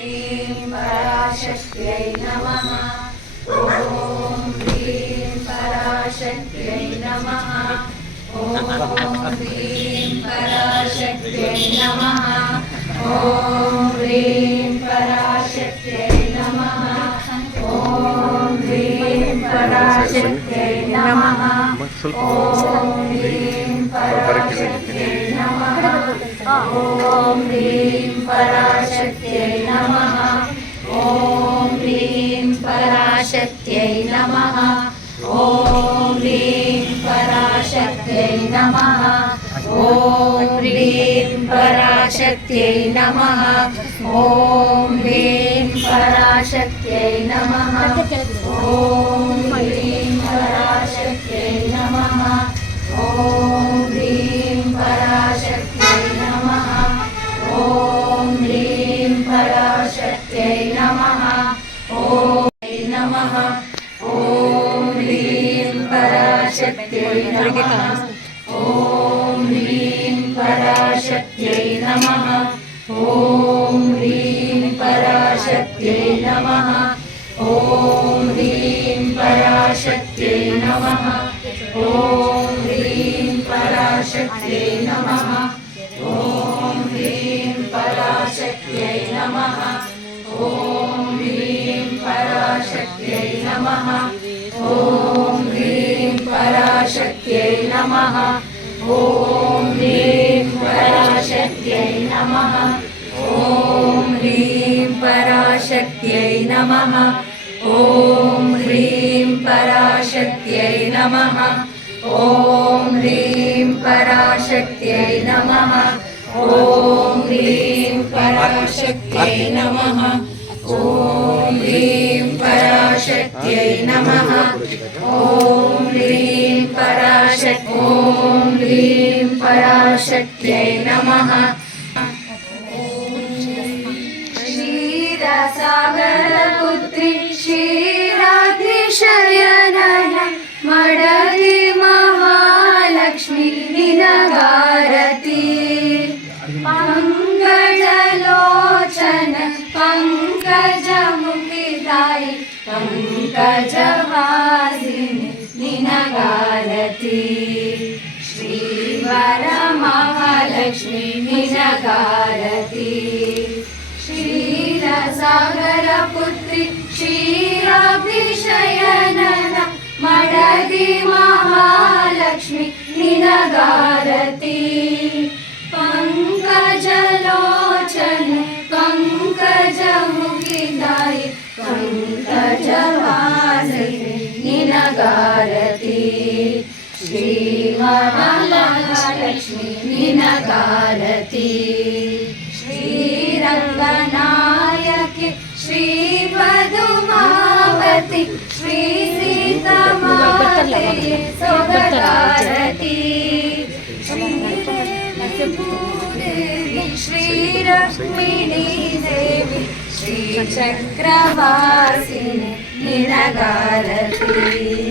ह्रीं पराशक्त्यै नमः ॐ ह्रीं पराशक्त्यै नमः ॐ ह्रीं पराशक्त्यै नमः ॐ ह्रीं पराशक्त्यै नमः ॐ ह्रीं पराशक्त्यै नमः ॐ ह्रीं पराशक्त्यै नमः ॐ ह्रीं पराशक्त्यै పరాశక్త్యై నమ. ఓం హ్రీం పరాశక్త్యై నమ. ఓం హ్రీం పరాశక్త్యై నమ. ఓం హ్రీం పరాశక్త్యై నమ. ఓం హ్రీం పరాశక్త్యై నమ. ఓం नमः ॐ ह्रीं पराशक्त्यै नमः। ॐ ह्रीं पराशक्त्यै नमः। ॐ ह्रीं पराशक्त्यै नमः। ॐ ह्रीं पराशक्त्यै नमः। ॐ ह्रीं पराशक्त्यै नमः। ॐ ह्रीं पराशक्त्यै नमः। ॐ ह्रीं पराशक्त्यै नमः। ॐ ह्रीं पराशक्त्यै नमः। ॐ ह्रीं पराशक्त्यै नमः। ॐ ह्रीं पराशक्त्यै नमः। ॐ ह्रीं पराशक्त्यै नमः। ॐ पराशक्त्यै नमः ॐ ह्रीं पराशक् ॐ ह्रीं पराशक्त्यै नमः क्षीरसागरपुत्री क्षीरातिशयनन श्रीवरमहालक्ष्मी निनगारती क्षीरसागरपुत्री क्षीराभिशयनन मडदि महालक्ष्मी निनगारती पङ्कजलोचन पङ्कजमुखिदाय पङ्कजवासिनि निनगारती श्रीमहालक्ष्मी निनगारती श्रीरङ्गनायकि श्रीपदुमावति श्रीसीतमाते सोगतारति श्रीदेवी श्रीरक्मिणी देवी श्रीचक्रवासिनि निनगारति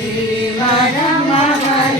శ్రీ వరమహాలక్ష్మి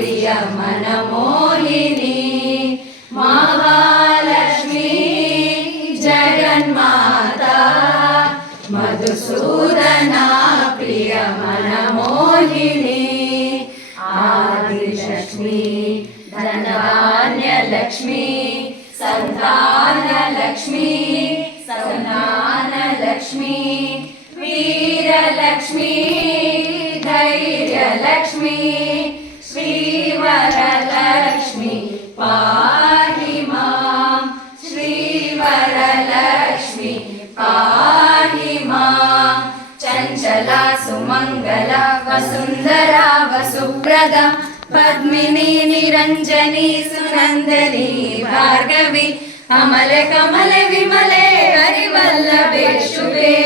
प्रियमनमोहिनी महालक्ष्मी जगन्माता मधुसूदना प्रियमनमोहिनी आदिलक्ष्मी धनलक्ष्मी सन्तानलक्ष्मी सन्तानलक्ष्मी वीरलक्ष्मी धैर्यलक्ष्मी श्रीवरलक्ष्मी पाहि मां। श्रीवरलक्ष्मी पाहि मां। चञ्चला सुमङ्गला वसुन्धरा वसुप्रदा पद्मिनी निरञ्जनी सुनन्दनी भार्गवी अमले कमले विमले हरिवल्लभे शुभे।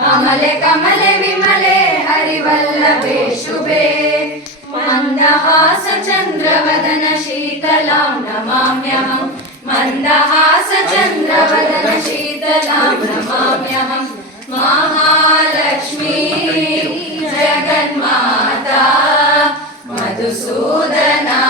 अमले कमले विमले हरिवल्लभे शुभे मन्दहासचन्द्रवदन शीतलां नमाम्यहम् मन्दहासचन्द्रवदन शीतलां नमाम्यहम् महालक्ष्मी जगन्माता मधुसूदना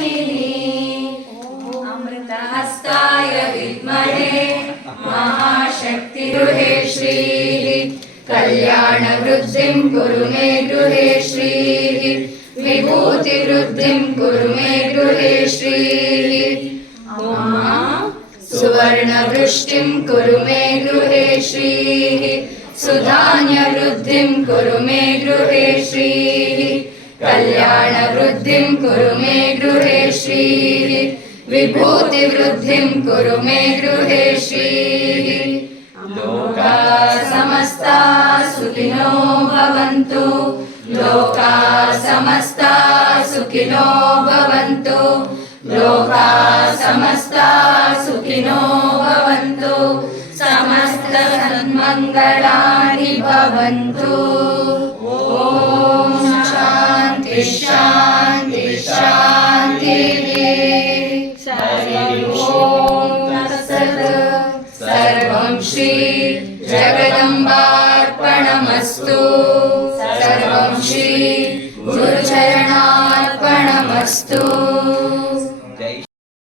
मनमोहिनी अमृतहस्ताय विद्महे महाशक्तिगृहे श्रीः। कल्याणवृद्धिं कुरु मे गृहे श्रीः। विभूतिवृद्धिं कुरु मे गृहे श्रीः। सुवर्णवृष्टिं कुरु मे गृहे श्रीः। सुधान्यवृद्धिं कुरु मे गृहे श्रीः कल्याणवृद्धिं कुरु मे गृहे श्रीः। विभूतिवृद्धिं कुरु मे गृहे श्रीः। लोका समस्ता सुखिनो भवन्तु। लोका समस्ता सुखिनो भवन्तु। लोका समस्ता सुखिनो भवन्तु। समस्तसन्मङ्गलानि भवन्तु शान्ति शान्ति शान्तिः हरि ॐ तत्सत् सर्वं श्री जगदम्बार्पणमस्तु सर्वं श्री गुरुचरणार्पणमस्तु